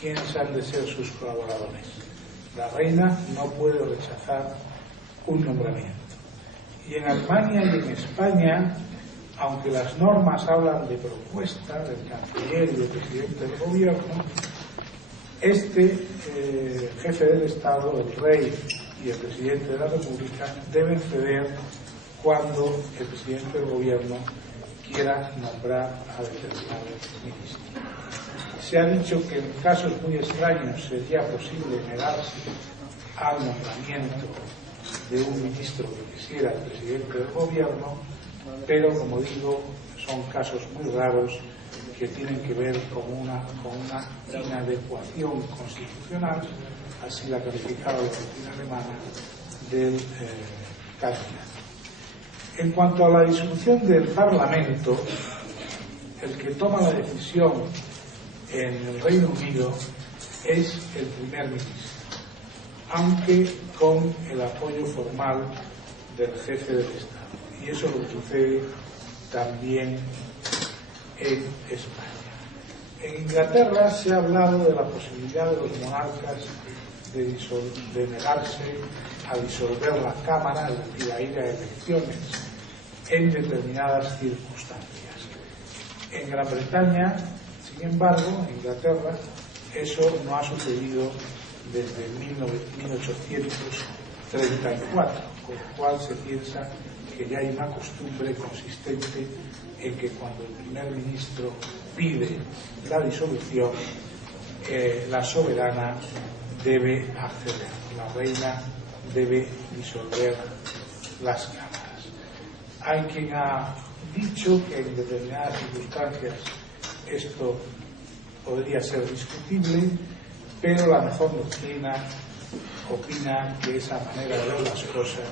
quiénes han de ser sus colaboradores. La reina no puede rechazar un nombramiento. Y en Alemania y en España, aunque las normas hablan de propuesta del canciller y del presidente del gobierno, jefe del Estado, el rey y el presidente de la República deben ceder cuando el presidente del gobierno quiera nombrar a determinado ministro. Se ha dicho que en casos muy extraños sería posible negarse al nombramiento de un ministro que quisiera el presidente del gobierno, pero, como digo, son casos muy raros que tienen que ver con una inadecuación constitucional, así la calificaba la doctrina alemana del candidato. En cuanto a la disolución del Parlamento, el que toma la decisión en el Reino Unido es el primer ministro, aunque con el apoyo formal del jefe del Estado. Y eso es lo que sucede también en España. En Inglaterra se ha hablado de la posibilidad de los monarcas de negarse a disolver la Cámara, es decir, a ir a elecciones en determinadas circunstancias. En Gran Bretaña, sin embargo, en Inglaterra, eso no ha sucedido desde 1834, con lo cual se piensa que ya hay una costumbre consistente en que cuando el primer ministro pide la disolución, la soberana debe acceder, la reina debe disolver las cámaras. Hay quien ha dicho que en determinadas circunstancias esto podría ser discutible, pero la mejor doctrina opina que esa manera de ver las cosas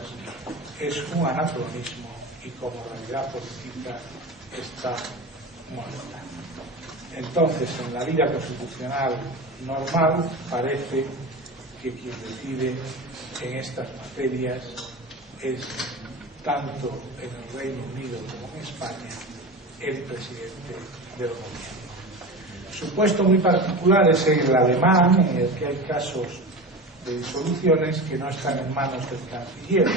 es un anacronismo y como realidad política está muerta. Entonces, en la vida constitucional normal parece que quien decide en estas materias es, tanto en el Reino Unido como en España, el presidente del gobierno. Su puesto muy particular es el alemán, en el que hay casos de disoluciones que no están en manos del canciller,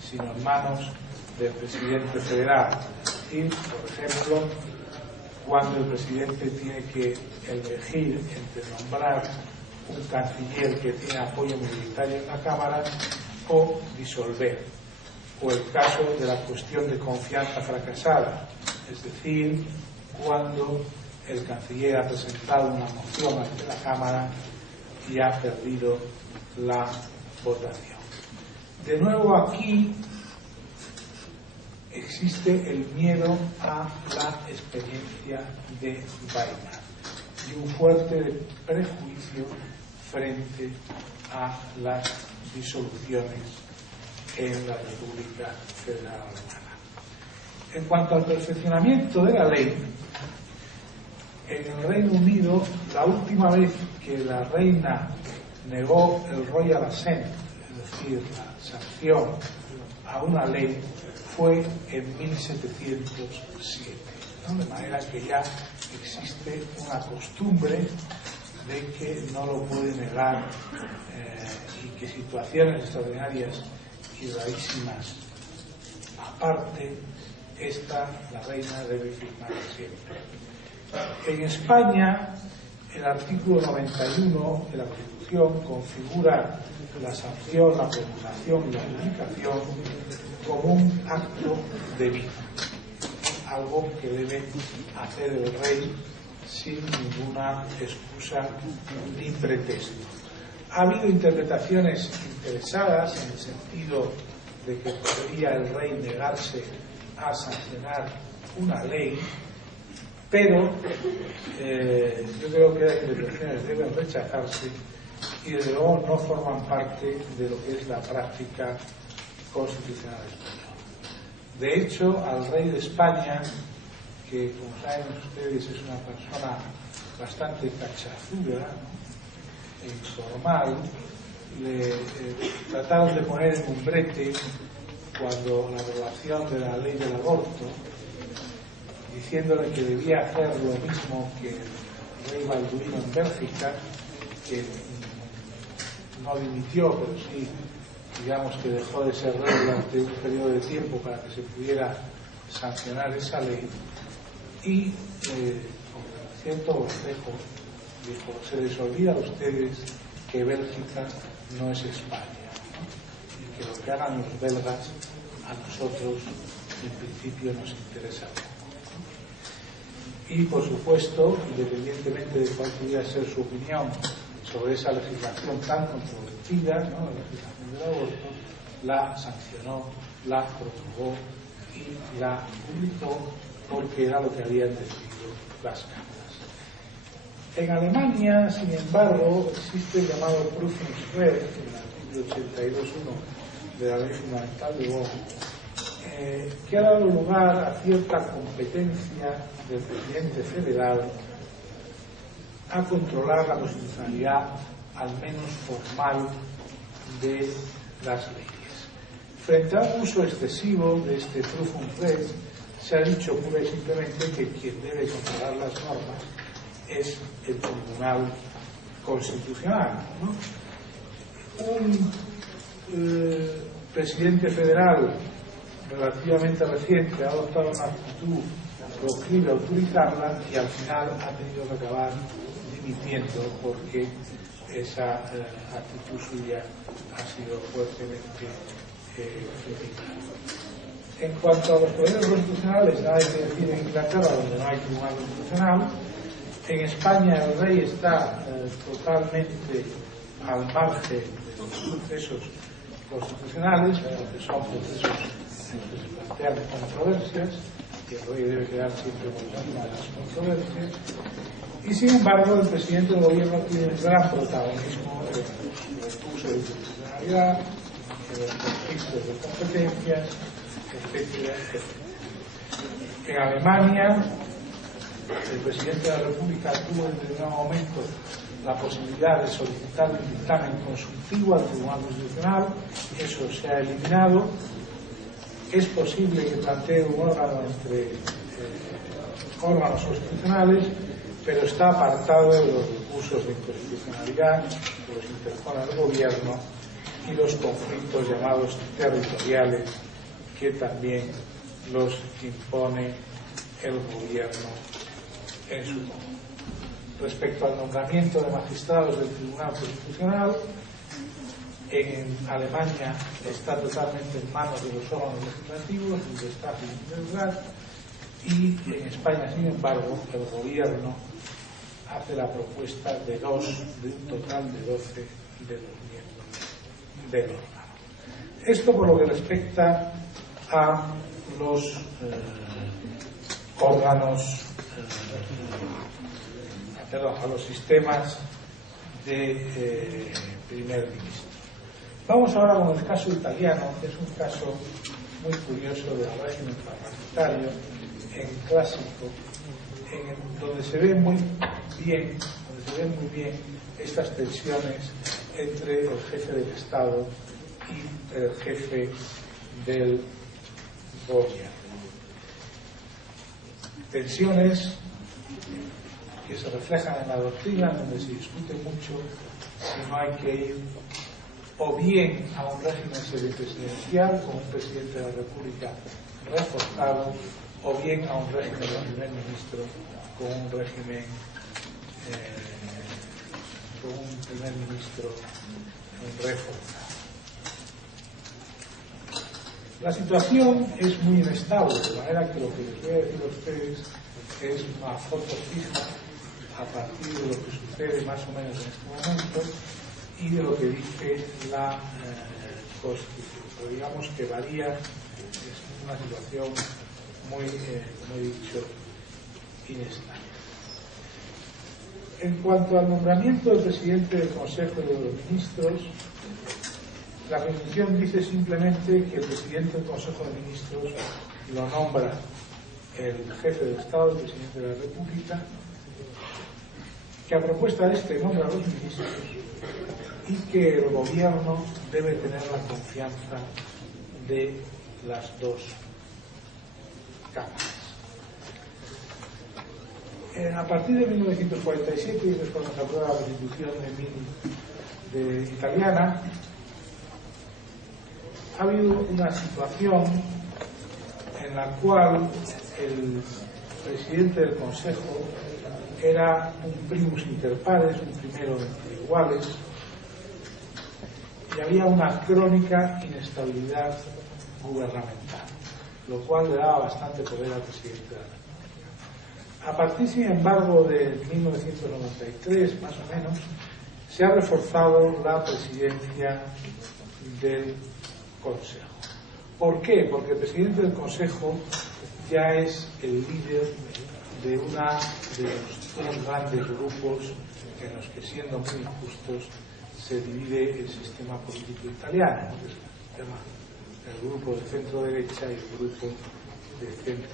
sino en manos del presidente federal. Y, por ejemplo, cuando el presidente tiene que elegir entre nombrar un canciller que tiene apoyo minoritario en la Cámara o disolver, o el caso de la cuestión de confianza fracasada, es decir, cuando el canciller ha presentado una moción ante la Cámara y ha perdido la votación. De nuevo, aquí existe el miedo a la experiencia de Weimar y un fuerte prejuicio frente a las disoluciones en la República Federal Alemana. En cuanto al perfeccionamiento de la ley, en el Reino Unido, la última vez que la reina negó el Royal Assent, es decir, la sanción a una ley, fue en 1707, ¿no? De manera que ya existe una costumbre de que no lo puede negar y que situaciones extraordinarias y rarísimas aparte, la reina debe firmar siempre. En España, el artículo 91 de la Constitución configura la sanción, la promulgación y la publicación como un acto debido, algo que debe hacer el rey sin ninguna excusa ni pretexto. Ha habido interpretaciones interesadas en el sentido de que podría el rey negarse a sancionar una ley, pero yo creo que las interpretaciones deben rechazarse y desde luego no forman parte de lo que es la práctica constitucional española. De hecho, al rey de España, que como saben ustedes es una persona bastante cachazuda, ¿no? E informal, le trataron de poner en un brete cuando la aprobación de la ley del aborto, diciéndole que debía hacer lo mismo que rey Balduino en Bélgica, que no dimitió, pero sí, digamos que dejó de ser rey durante un periodo de tiempo para que se pudiera sancionar esa ley, y con cierto bocejo dijo: se les olvida a ustedes que Bélgica no es España, ¿no? Y que lo que hagan los belgas a nosotros en principio nos interesa poco. Y por supuesto, independientemente de cuál pudiera ser su opinión sobre esa legislación tan controvertida, ¿no?, la legislación del aborto, la sancionó, la promulgó y la publicó, porque era lo que habían decidido las cámaras. En Alemania, sin embargo, existe el llamado Prüfungsrecht, en el artículo 82.1 de la Ley Fundamental de Bonn, que ha dado lugar a cierta competencia del presidente federal a controlar la constitucionalidad, al menos formal, de las leyes. Frente a un uso excesivo de este Prüfungsrecht, se ha dicho pura y simplemente que quien debe controlar las normas es el Tribunal Constitucional, ¿no? Un presidente federal relativamente reciente ha adoptado una actitud proclive a utilizarla y al final ha tenido que acabar dimitiendo porque esa actitud suya ha sido fuertemente criticada. En cuanto a los poderes constitucionales, nada hay que decir en Inglaterra, donde no hay tribunal constitucional. En España el rey está totalmente al margen de los procesos constitucionales, porque son procesos en que se plantean controversias, y el rey debe quedar siempre por encima de las controversias. Y sin embargo, el presidente del gobierno tiene un gran protagonismo en el recurso de constitucionalidad, en los conflictos de competencias, etcétera, etcétera. En Alemania, el presidente de la República tuvo en determinado momento la posibilidad de solicitar un dictamen consultivo al Tribunal Constitucional. Eso se ha eliminado. Es posible que plantee un órgano entre órganos constitucionales, pero está apartado de los recursos de inconstitucionalidad que los interpone el gobierno y los conflictos llamados territoriales que también los impone el gobierno en su conjunto. Respecto al nombramiento de magistrados del Tribunal Constitucional, en Alemania está totalmente en manos de los órganos legislativos, del Estado y del lugar, y en España, sin embargo, el gobierno hace la propuesta de un total de 12 de los miembros del órgano. Esto por lo que respecta a los órganos, a los sistemas de primer ministro. Vamos ahora con el caso italiano, que es un caso muy curioso del régimen parlamentario, clásico, donde se ve muy bien estas tensiones entre el jefe del Estado y el jefe del gobierno. Tensiones que se reflejan en la doctrina, donde se discute mucho si no hay que ir o bien a un régimen semipresidencial con un presidente de la República reforzado, o bien a un régimen de primer ministro con un régimen con un primer ministro reforzado. La situación es muy inestable, de manera que lo que les voy a decir a ustedes es una foto fija a partir de lo que sucede más o menos en este momento y de lo que dice la Constitución. Pero digamos que varía, es una situación muy, como he dicho, inestable. En cuanto al nombramiento del presidente del Consejo de los Ministros, la Constitución dice simplemente que el presidente del Consejo de Ministros lo nombra el jefe del Estado, el presidente de la República, que a propuesta de este nombra a los ministros y que el gobierno debe tener la confianza de las dos cámaras. A partir de 1947, y es cuando se aprueba la Constitución italiana, ha habido una situación en la cual el presidente del Consejo era un primus inter pares, un primero entre iguales, y había una crónica inestabilidad gubernamental, lo cual le daba bastante poder al presidente de la República. A partir, sin embargo, de 1993, más o menos, se ha reforzado la presidencia del Consejo. ¿Por qué? Porque el presidente del Consejo ya es el líder de uno de los dos grandes grupos en los que, siendo muy injustos, se divide el sistema político italiano, que es el grupo de centro derecha y el grupo de centro